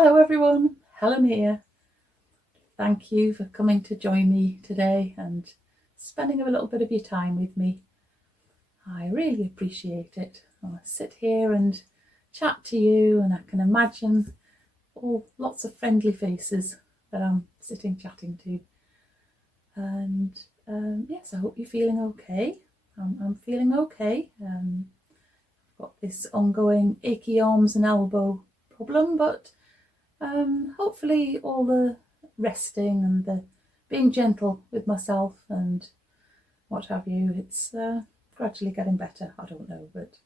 Hello everyone, Helen here. Thank you for coming to join me today and spending a little bit of your time with me. I really appreciate it. I'll sit here and chat to you, and I can imagine lots of friendly faces that I'm sitting chatting to. And yes, I hope you're feeling okay. I'm feeling okay. I've got this ongoing achy arms and elbow problem, but hopefully all the resting and the being gentle with myself and what have you, it's gradually getting better. I don't know, but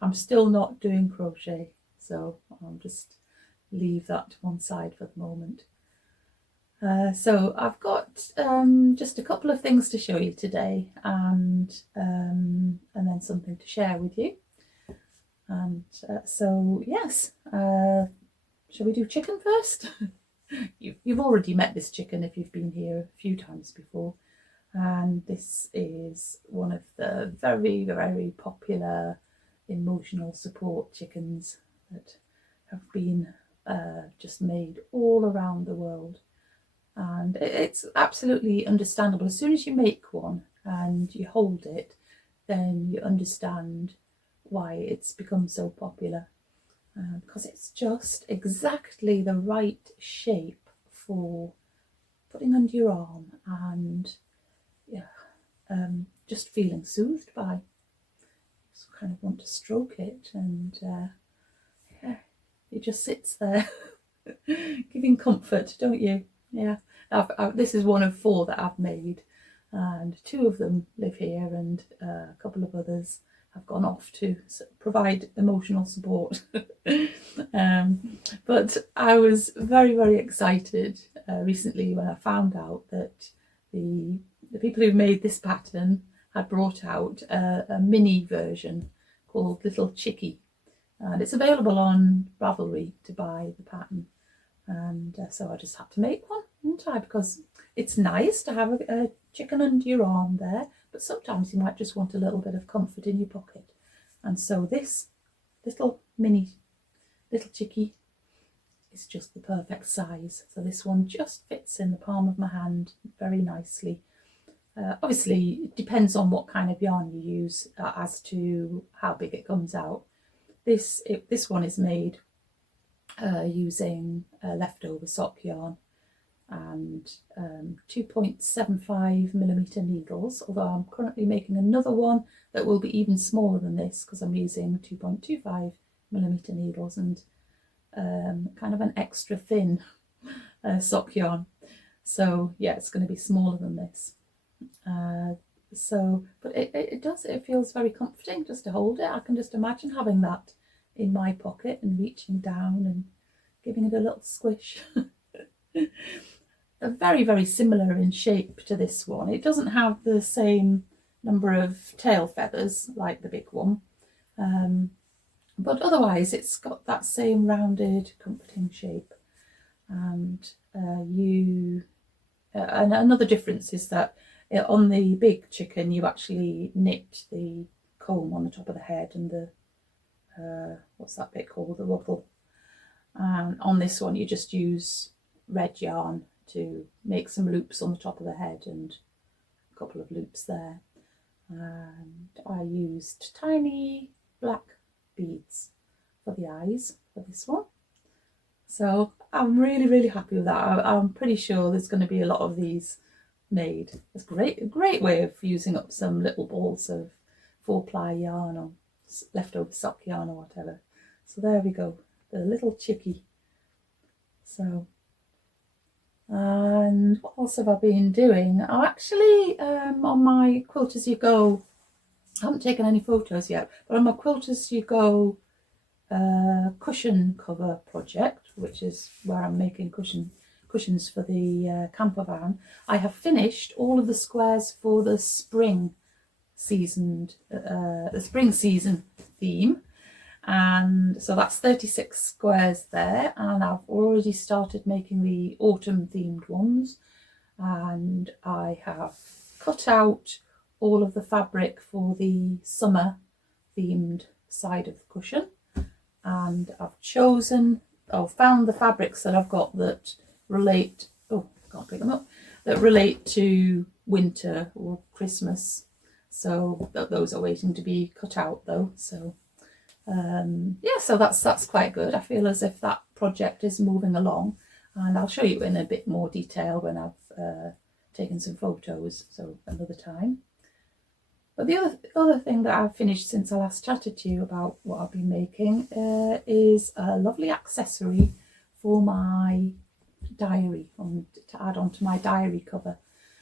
I'm still not doing crochet, so I'll just leave that to one side for the moment. So I've got just a couple of things to show you today, and then something to share with you. And so yes, shall we do chicken first? You've already met this chicken if you've been here a few times before, and this is one of the very, very popular emotional support chickens that have been just made all around the world. And it's absolutely understandable. As soon as you make one and you hold it, then you understand why it's become so popular. Because it's just exactly the right shape for putting under your arm and just feeling soothed by. So kind of want to stroke it, and it just sits there giving comfort, don't you? Yeah, this is one of 4 that I've made, and 2 of them live here, and a couple of others have gone off to provide emotional support. But I was very, very excited recently when I found out that the people who made this pattern had brought out a mini version called Little Chickie, and it's available on Ravelry to buy the pattern. And so I just had to make one, didn't I? Because it's nice to have a chicken under your arm there, but sometimes you might just want a little bit of comfort in your pocket. And so this little chickie is just the perfect size. So this one just fits in the palm of my hand very nicely. Obviously, it depends on what kind of yarn you use as to how big it comes out. This one is made using leftover sock yarn and 2.75mm needles, although I'm currently making another one that will be even smaller than this because I'm using 2.25mm needles and kind of an extra thin sock yarn. So yeah, it's going to be smaller than this. But it feels very comforting just to hold it. I can just imagine having that in my pocket and reaching down and giving it a little squish. Very, very similar in shape to this one. It doesn't have the same number of tail feathers like the big one, but otherwise it's got that same rounded, comforting shape. And and another difference is that on the big chicken you actually knit the comb on the top of the head and the what's that bit called, the ruffle. And on this one you just use red yarn to make some loops on the top of the head and a couple of loops there. And I used tiny black beads for the eyes for this one. So I'm really, really happy with that. I'm pretty sure there's going to be a lot of these made. It's a great way of using up some little balls of 4-ply yarn or leftover sock yarn or whatever. So there we go, the little chickie. So, and what else have I been doing? I actually on my Quilt-as-you-go, I haven't taken any photos yet, but on my Quilt-as-you-go cushion cover project, which is where I'm making cushions for the camper van, I have finished all of the squares for the spring season theme, and so that's 36 squares there, and I've already started making the autumn themed ones, and I have cut out all of the fabric for the summer themed side of the cushion, and I've chosen found the fabrics that I've got that relate, oh, can't pick them up, that relate to winter or Christmas. So those are waiting to be cut out though. So yeah, so that's quite good. I feel as if that project is moving along, and I'll show you in a bit more detail when I've taken some photos, so another time. But the other thing that I've finished since I last chatted to you about what I've been making is a lovely accessory for my diary, to add on to my diary cover.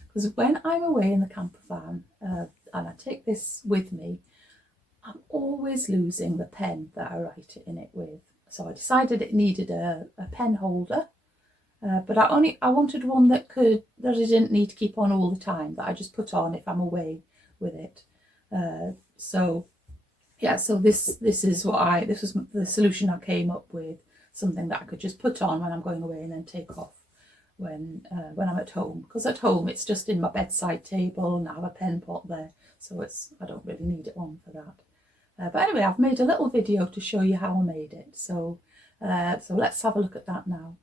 Because when I'm away in the camper van and I take this with me, I'm always losing the pen that I write it in it with. So I decided it needed a pen holder, but I wanted one that I didn't need to keep on all the time, that I just put on if I'm away with it. So yeah, so this was the solution I came up with, something that I could just put on when I'm going away and then take off when I'm at home, because at home it's just in my bedside table and I have a pen pot there, so I don't really need it on for that. But anyway, I've made a little video to show you how I made it, so let's have a look at that now.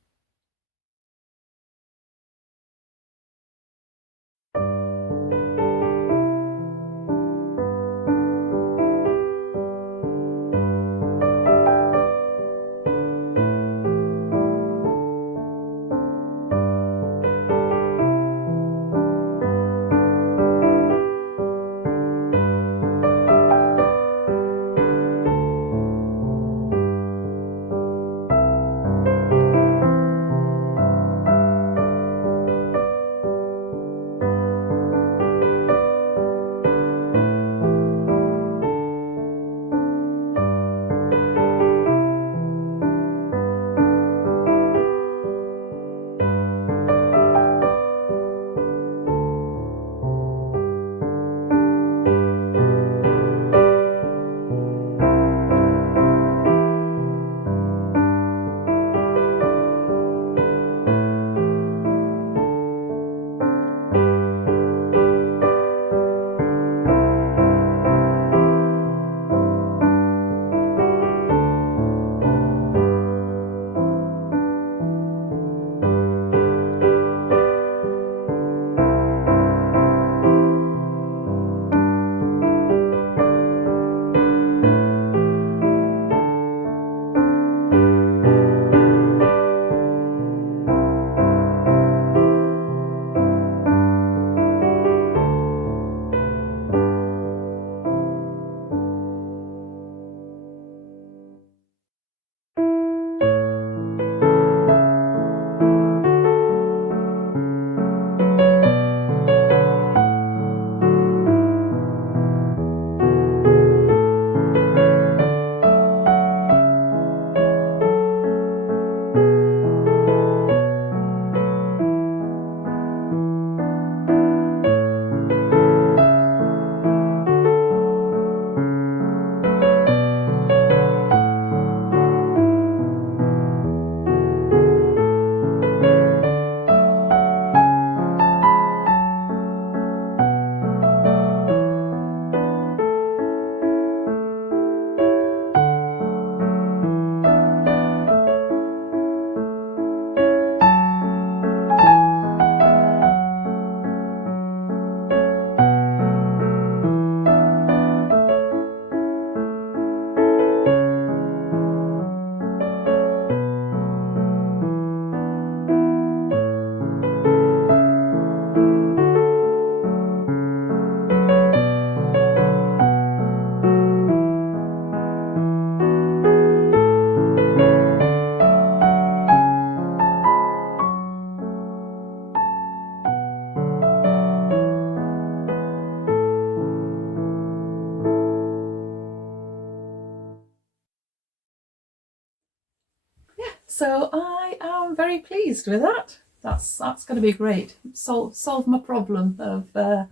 So I am very pleased with that. That's going to be great. Solve my problem of of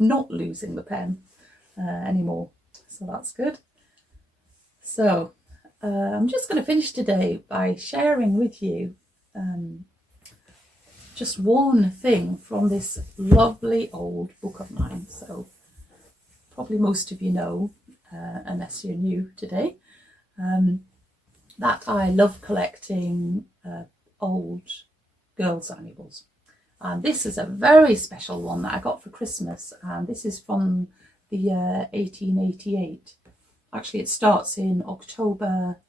not losing the pen anymore. So that's good. So I'm just going to finish today by sharing with you just one thing from this lovely old book of mine. So probably most of you know, unless you're new today. that I love collecting old girls' annuals. And this is a very special one that I got for Christmas, and this is from the year 1888. Actually, it starts in October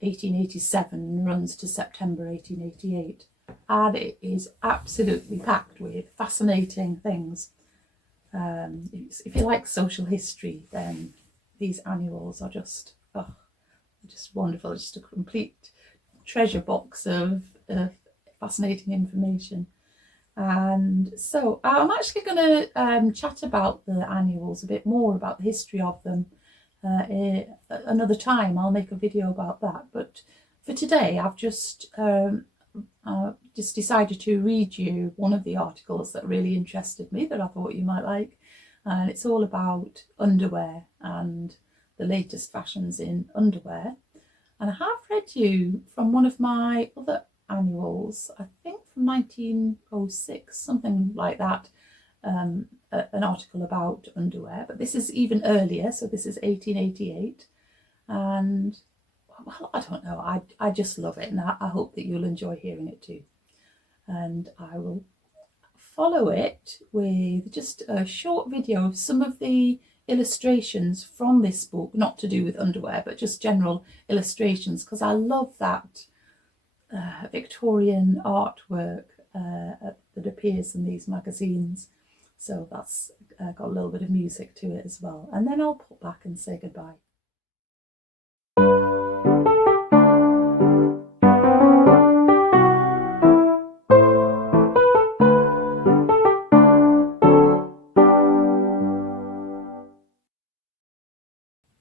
1887 and runs to September 1888. And it is absolutely packed with fascinating things. If you like social history, then these annuals are just wonderful. Just a complete treasure box of fascinating information. And so I'm actually going to chat about the annuals a bit more, about the history of them. Another time I'll make a video about that, but for today I've just decided to read you one of the articles that really interested me, that I thought you might like, and it's all about underwear and the latest fashions in underwear. And I have read you from one of my other annuals, I think from 1906, something like that, an article about underwear, but this is even earlier, so this is 1888, and well, I don't know, I just love it, and I hope that you'll enjoy hearing it too. And I will follow it with just a short video of some of the illustrations from this book, not to do with underwear, but just general illustrations, because I love that Victorian artwork that appears in these magazines. So that's got a little bit of music to it as well. And then I'll pop back and say goodbye.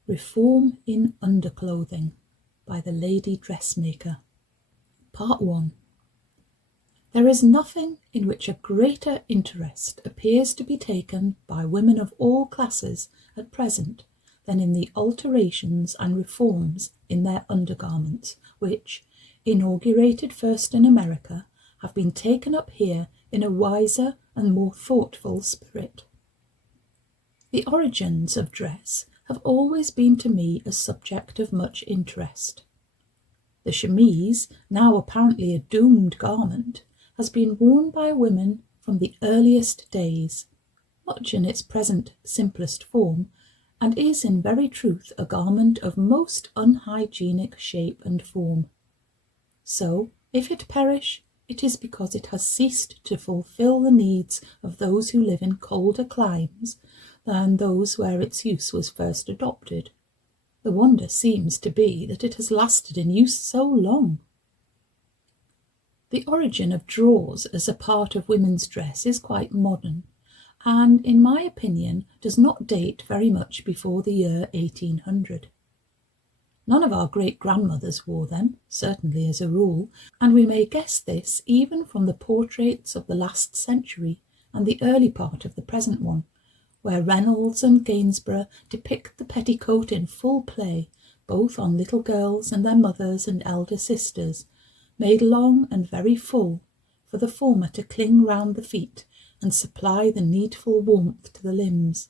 Reform in Underclothing by the Lady Dressmaker. Part 1. There is nothing in which a greater interest appears to be taken by women of all classes at present than in the alterations and reforms in their undergarments, which, inaugurated first in America, have been taken up here in a wiser and more thoughtful spirit. The origins of dress have always been to me a subject of much interest. The chemise, now apparently a doomed garment, has been worn by women from the earliest days, much in its present simplest form, and is in very truth a garment of most unhygienic shape and form. So, if it perish, it is because it has ceased to fulfil the needs of those who live in colder climes than those where its use was first adopted. The wonder seems to be that it has lasted in use so long. The origin of drawers as a part of women's dress is quite modern, and, in my opinion, does not date very much before the year 1800. None of our great-grandmothers wore them, certainly as a rule, and we may guess this even from the portraits of the last century and the early part of the present one, where Reynolds and Gainsborough depict the petticoat in full play, both on little girls and their mothers and elder sisters, made long and very full, for the former to cling round the feet and supply the needful warmth to the limbs.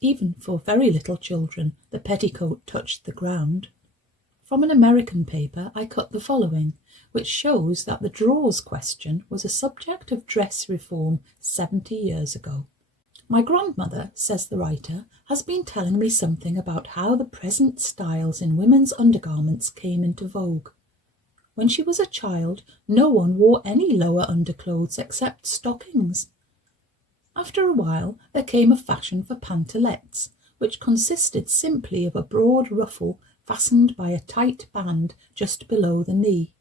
Even for very little children the petticoat touched the ground. From an American paper I cut the following, which shows that the drawers question was a subject of dress reform 70 years ago. My grandmother, says the writer, has been telling me something about how the present styles in women's undergarments came into vogue. When she was a child, no one wore any lower underclothes except stockings. After a while, there came a fashion for pantalettes, which consisted simply of a broad ruffle fastened by a tight band just below the knee.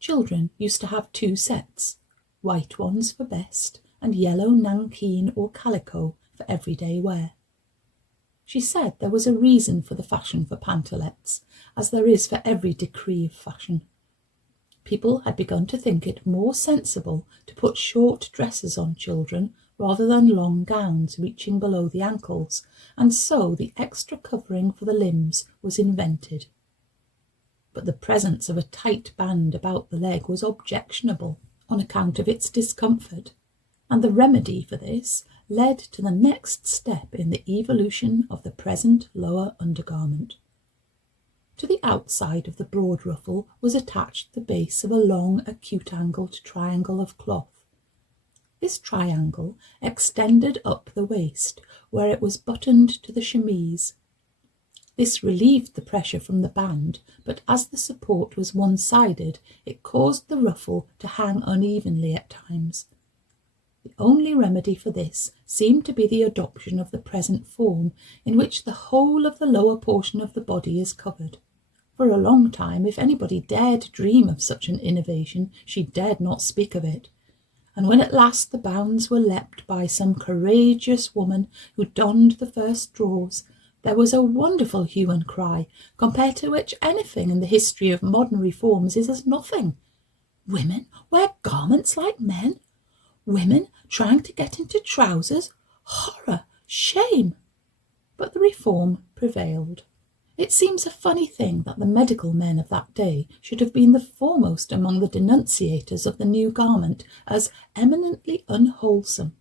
Children used to have 2 sets, white ones for best, and yellow nankeen or calico for everyday wear. She said there was a reason for the fashion for pantalettes, as there is for every decree of fashion. People had begun to think it more sensible to put short dresses on children rather than long gowns reaching below the ankles, and so the extra covering for the limbs was invented. But the presence of a tight band about the leg was objectionable on account of its discomfort, and the remedy for this led to the next step in the evolution of the present lower undergarment. To the outside of the broad ruffle was attached the base of a long acute-angled triangle of cloth. This triangle extended up the waist, where it was buttoned to the chemise. This relieved the pressure from the band, but as the support was one-sided, it caused the ruffle to hang unevenly at times. The only remedy for this seemed to be the adoption of the present form, in which the whole of the lower portion of the body is covered. For a long time, if anybody dared dream of such an innovation, she dared not speak of it. And when at last the bounds were leapt by some courageous woman who donned the first drawers, there was a wonderful hue and cry, compared to which anything in the history of modern reforms is as nothing. Women wear garments like men? Women trying to get into trousers? Horror! Shame! But the reform prevailed. It seems a funny thing that the medical men of that day should have been the foremost among the denunciators of the new garment as eminently unwholesome.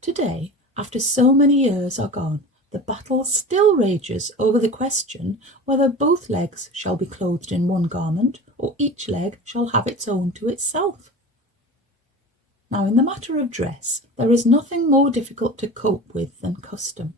Today, after so many years are gone, the battle still rages over the question whether both legs shall be clothed in one garment, or each leg shall have its own to itself. Now, in the matter of dress, there is nothing more difficult to cope with than custom.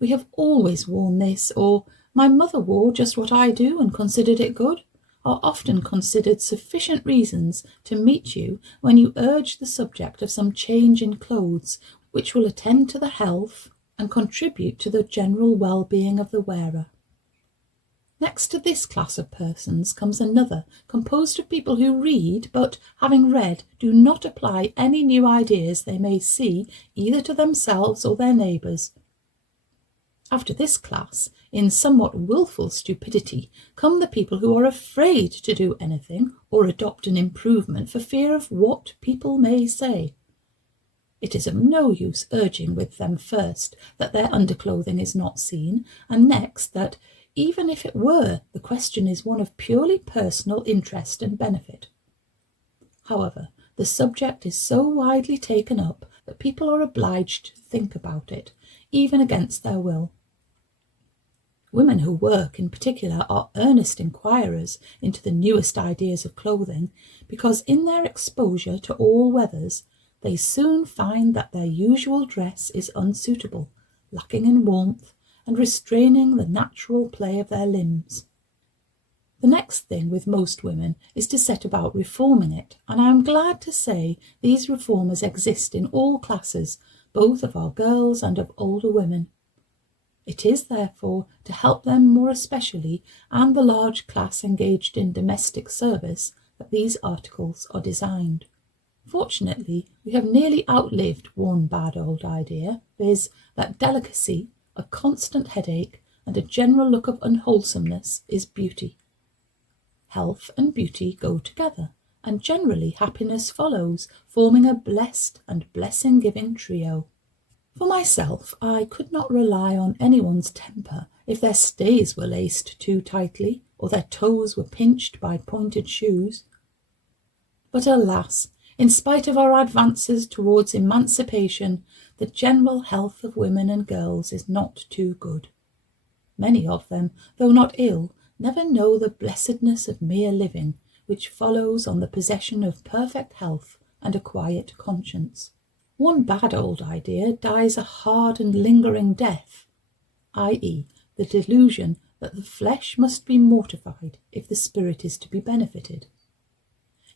We have always worn this, or my mother wore just what I do and considered it good, are often considered sufficient reasons to meet you when you urge the subject of some change in clothes which will attend to the health and contribute to the general well-being of the wearer. Next to this class of persons comes another, composed of people who read, but, having read, do not apply any new ideas they may see either to themselves or their neighbours. After this class, in somewhat wilful stupidity, come the people who are afraid to do anything or adopt an improvement for fear of what people may say. It is of no use urging with them first that their underclothing is not seen, and next that, even if it were, the question is one of purely personal interest and benefit. However, the subject is so widely taken up that people are obliged to think about it, even against their will. Women who work, in particular, are earnest inquirers into the newest ideas of clothing, because in their exposure to all weathers, they soon find that their usual dress is unsuitable, lacking in warmth, and restraining the natural play of their limbs. The next thing with most women is to set about reforming it, and I am glad to say these reformers exist in all classes, both of our girls and of older women. It is, therefore, to help them more especially, and the large class engaged in domestic service, that these articles are designed. Fortunately, we have nearly outlived one bad old idea, viz., that delicacy, a constant headache, and a general look of unwholesomeness is beauty. Health and beauty go together, and generally happiness follows, forming a blessed and blessing-giving trio. For myself, I could not rely on anyone's temper if their stays were laced too tightly, or their toes were pinched by pointed shoes. But alas, in spite of our advances towards emancipation, the general health of women and girls is not too good. Many of them, though not ill, never know the blessedness of mere living, which follows on the possession of perfect health and a quiet conscience. One bad old idea dies a hard and lingering death, i.e., the delusion that the flesh must be mortified if the spirit is to be benefited.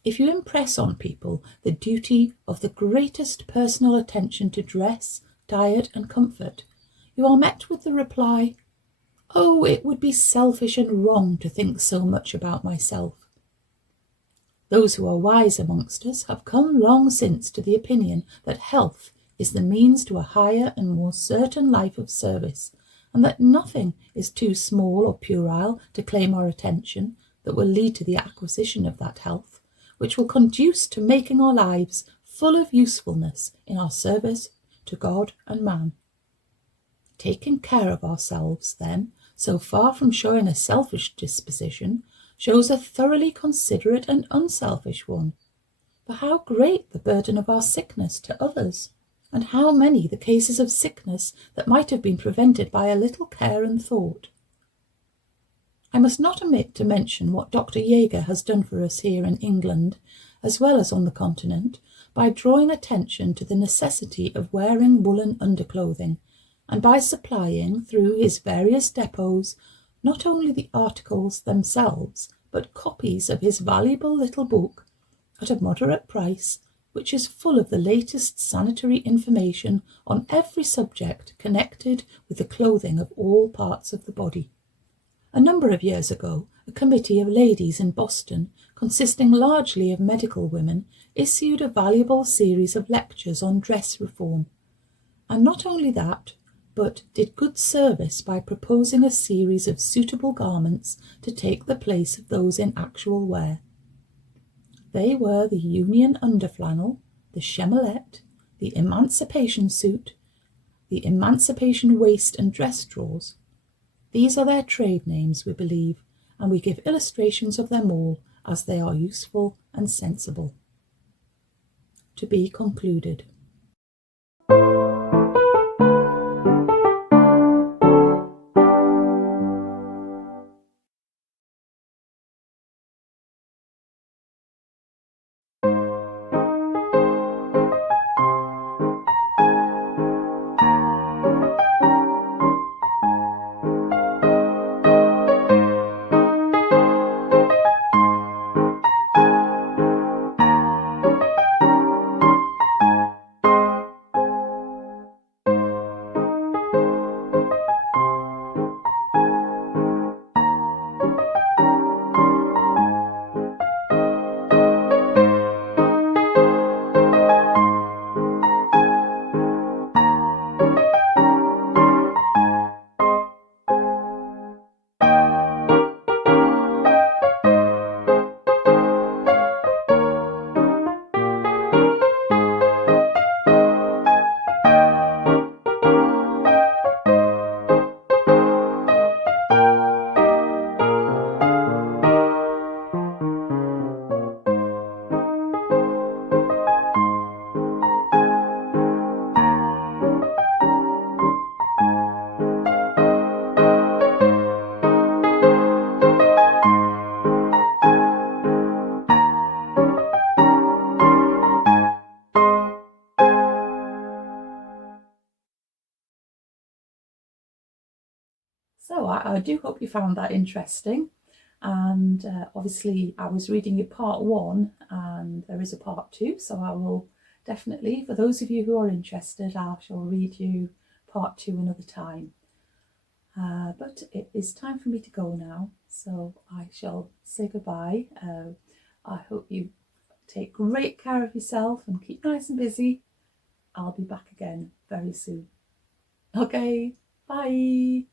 If you impress on people the duty of the greatest personal attention to dress, diet, and comfort, you are met with the reply, "Oh, it would be selfish and wrong to think so much about myself." Those who are wise amongst us have come long since to the opinion that health is the means to a higher and more certain life of service, and that nothing is too small or puerile to claim our attention that will lead to the acquisition of that health, which will conduce to making our lives full of usefulness in our service to God and man. Taking care of ourselves, then, so far from showing a selfish disposition, shows a thoroughly considerate and unselfish one. For how great the burden of our sickness to others, and how many the cases of sickness that might have been prevented by a little care and thought. I must not omit to mention what Dr. Jaeger has done for us here in England, as well as on the continent, by drawing attention to the necessity of wearing woolen underclothing, and by supplying, through his various depots, not only the articles themselves, but copies of his valuable little book, at a moderate price, which is full of the latest sanitary information on every subject connected with the clothing of all parts of the body. A number of years ago, a committee of ladies in Boston, consisting largely of medical women, issued a valuable series of lectures on dress reform. And not only that, but did good service by proposing a series of suitable garments to take the place of those in actual wear. They were the Union underflannel, the chemelette, the emancipation suit, the emancipation waist and dress drawers. These are their trade names, we believe, and we give illustrations of them all as they are useful and sensible. To be concluded. So I do hope you found that interesting, and obviously I was reading you part 1 and there is a part 2, so I will definitely, for those of you who are interested, I shall read you part 2 another time. But it is time for me to go now, so I shall say goodbye. I hope you take great care of yourself and keep nice and busy. I'll be back again very soon. Okay, bye.